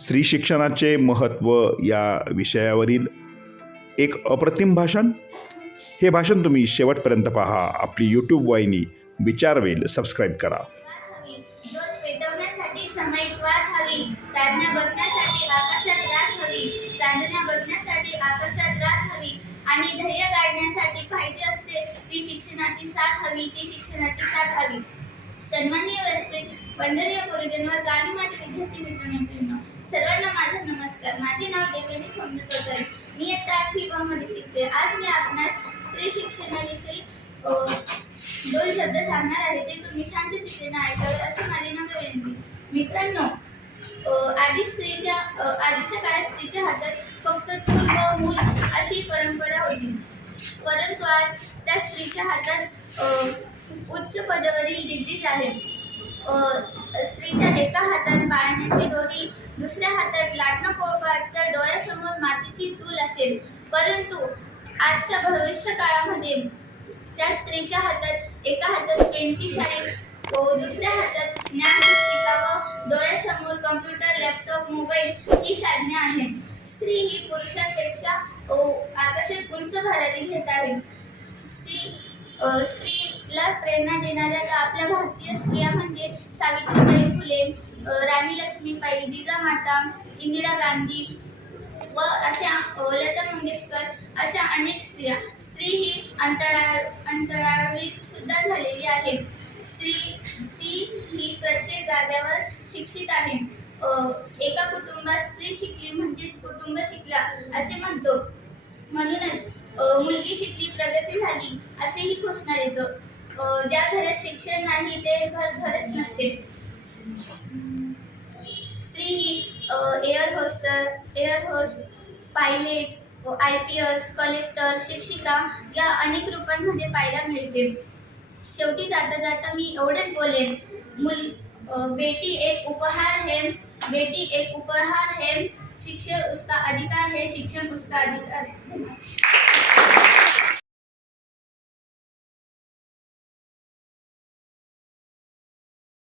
स्त्री शिक्षणाचे महत्त्व या विषयावरील एक अप्रतिम भाषण? हे भाषण तुम्ही शेवटपर्यंत पहा. आपली यूट्यूब वाहिनी विचारवेल. सबस्क्राईब करा. आणि ध्येय गाडण्यासाठी पाहिजे असते ती शिक्षणाची साथ हवी ती शिक्षणाची साथ हवी. सन्माननीय व्यासपीठ वंदनीय गुरुजनवर गाणी माझे विद्यार्थी मित्रमैत्रिणींनो सर्वांना माझा नमस्कार. माझे नाव देवेनी सोमनकर मी इयत्ता आठवी ब मध्ये शिकते. आज मी आपणास स्त्री शिक्षणाविषयी दोन शब्द सांगणार आहे. ते तुम्ही शांत चित्तेने ऐकावे अशी माझी नम्र विनंती. मित्रांनो आधी स्त्रीच्या आधीच्या काळात स्त्रीच्या हातात फक्त चूल व मूल अशी परंपरा होती. परंतु आज त्या स्त्रीच्या हातात उच्च पदावरील डिग्रीज आहे. स्त्रीच्या एका हातात बाळण्याची दोरी दुसऱ्या हातात लाटणं पोळपाट तर डोळ्यासमोर मातीची चूल असेल. परंतु आजच्या भविष्य काळामध्ये त्या स्त्रीच्या हातात एका हातात पेनची शाई दुसऱ्या हातात ज्ञानपुस्तिका व डोळ्यासमोर कम्प्युटर लॅपटॉप मोबाईल ही साधने आहेत. स्त्री ही पुरुषांपेक्षा आकर्षक उंच भरारी घेत आहे. स्त्री स्त्री ला प्रेरणा देणाऱ्या आपल्या भारतीय स्त्रिया म्हणजे सावित्रीबाई फुले राणी लक्ष्मीबाई जिजामाता इंदिरा गांधी व अशा लता मंगेशकर अशा अनेक स्त्रिया. स्त्री ही अंतराळ अंतराळवी सुद्धा झालेली आहे. स्त्री स्त्री ही प्रत्येक जाग्यावर शिक्षित आहे. एका कुटुंबात स्त्री शिकली म्हणजेच कुटुंब शिकला असे म्हणतो. म्हणूनच मुलगी शिकली प्रगती झाली असेही घोषणा देतो. ज्या घरात शिक्षण नाही ते घर घरच नसते. स्त्री ही air hostess air host pilot I P S collector शिक्षिका या अनेक रूपांमध्ये पाहायला मिळते. शेवटी जाता जाता मी एवढेच बोलेन. मुल बेटी एक उपहार है बेटी एक उपहार है शिक्षण उसका अधिकार है शिक्षण उसका अधिकार है.